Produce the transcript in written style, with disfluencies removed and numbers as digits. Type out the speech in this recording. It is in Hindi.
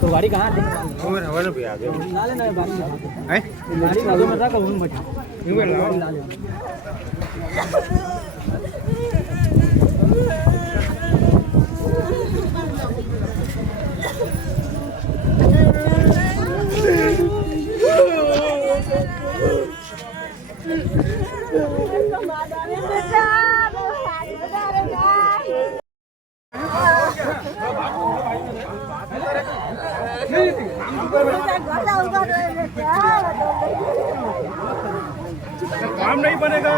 तो गाड़ी कहाँ है? और हवा भी आ गए ना लेना गाड़ी हैं गाड़ी बाजू में रखा हूँ मत यूं लाओ ला ले काम नहीं बनेगा